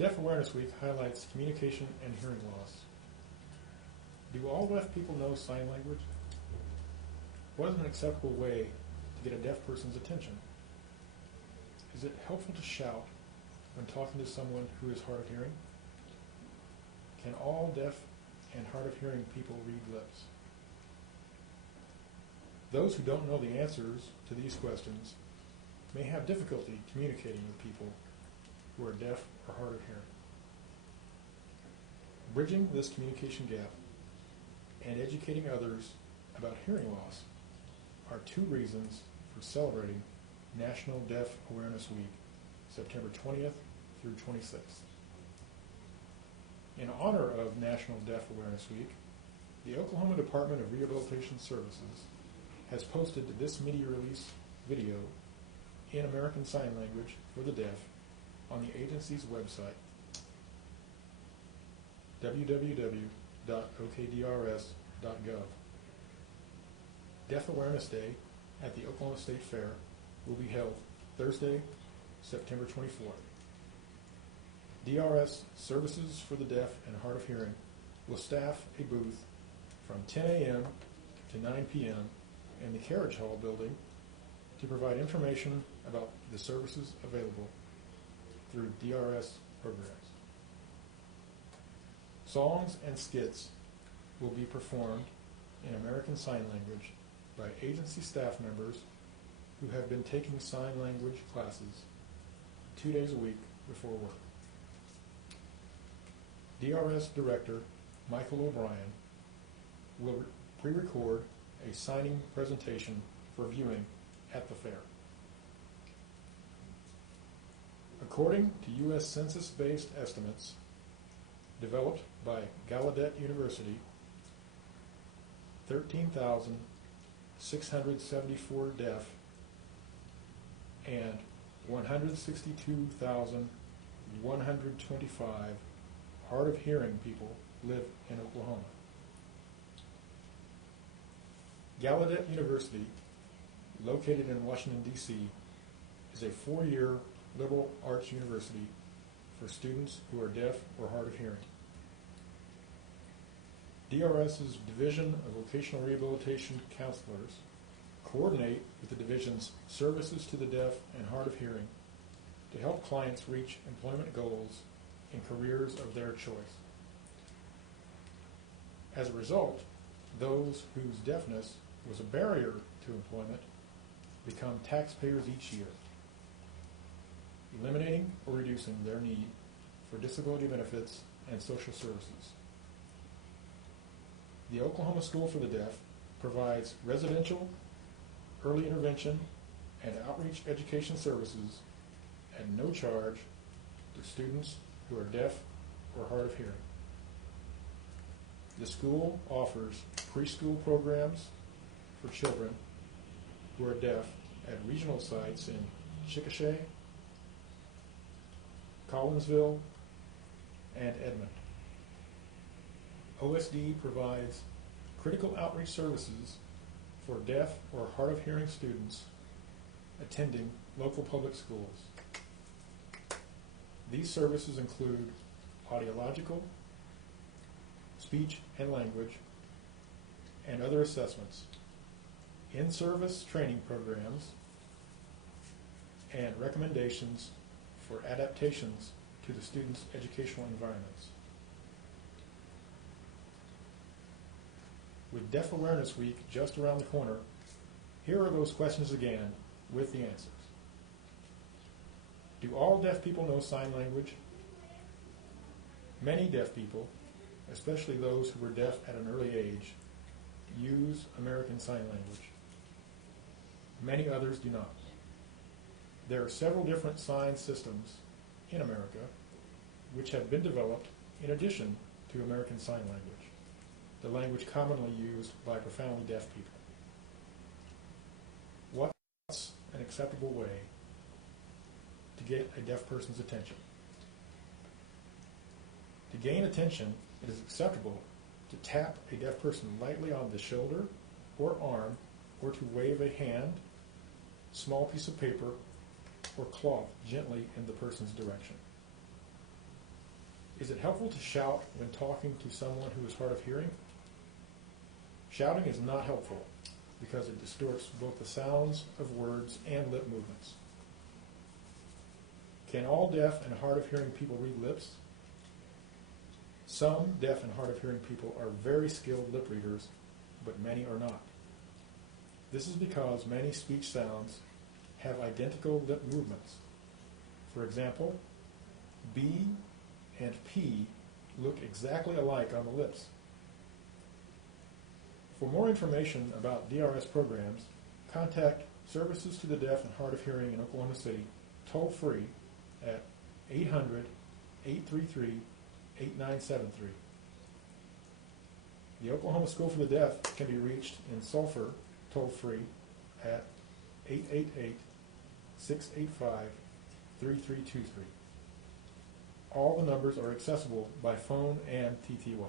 Deaf Awareness Week highlights communication and hearing loss. Do all deaf people know sign language? What is an acceptable way to get a deaf person's attention? Is it helpful to shout when talking to someone who is hard of hearing? Can all deaf and hard of hearing people read lips? Those who don't know the answers to these questions may have difficulty communicating with people who are deaf or hard of hearing. Bridging this communication gap and educating others about hearing loss are two reasons for celebrating National Deaf Awareness Week, September 20th through 26th. In honor of National Deaf Awareness Week, the Oklahoma Department of Rehabilitation Services has posted this media release video in American Sign Language for the deaf on the agency's website, www.okdrs.gov. Deaf Awareness Day at the Oklahoma State Fair will be held Thursday, September 24th. DRS Services for the Deaf and Hard of Hearing will staff a booth from 10 a.m. to 9 p.m. in the Carriage Hall building to provide information about the services available through DRS programs. Songs and skits will be performed in American Sign Language by agency staff members who have been taking sign language classes 2 days a week before work. DRS Director Michael O'Brien will pre-record a signing presentation for viewing at the fair. According to U.S. Census-based estimates developed by Gallaudet University, 13,674 deaf and 162,125 hard of hearing people live in Oklahoma. Gallaudet University, located in Washington, D.C., is a 4-year liberal arts university for students who are deaf or hard of hearing. DRS's Division of Vocational Rehabilitation Counselors coordinate with the division's Services to the Deaf and Hard of Hearing to help clients reach employment goals in careers of their choice. As a result, those whose deafness was a barrier to employment become taxpayers each year, eliminating or reducing their need for disability benefits and social services. The Oklahoma School for the Deaf provides residential, early intervention, and outreach education services at no charge to students who are deaf or hard of hearing. The school offers preschool programs for children who are deaf at regional sites in Chickasha, Collinsville, and Edmond. OSD provides critical outreach services for deaf or hard of hearing students attending local public schools. These services include audiological, speech and language, and other assessments, in-service training programs, and recommendations for adaptations to the students' educational environments. With Deaf Awareness Week just around the corner, here are those questions again with the answers. Do all deaf people know sign language? Many deaf people, especially those who were deaf at an early age, use American Sign Language. Many others do not. There are several different sign systems in America which have been developed in addition to American Sign Language, the language commonly used by profoundly deaf people. What's an acceptable way to get a deaf person's attention? To gain attention, it is acceptable to tap a deaf person lightly on the shoulder or arm, or to wave a hand, small piece of paper, or cloth gently in the person's direction. Is it helpful to shout when talking to someone who is hard of hearing? Shouting is not helpful because it distorts both the sounds of words and lip movements. Can all deaf and hard of hearing people read lips? Some deaf and hard of hearing people are very skilled lip readers, but many are not. This is because many speech sounds have identical lip movements. For example, B and P look exactly alike on the lips. For more information about DRS programs, contact Services to the Deaf and Hard of Hearing in Oklahoma City toll-free at 800-833-8973. The Oklahoma School for the Deaf can be reached in Sulphur toll-free at 888-685-3323. All the numbers are accessible by phone and TTY.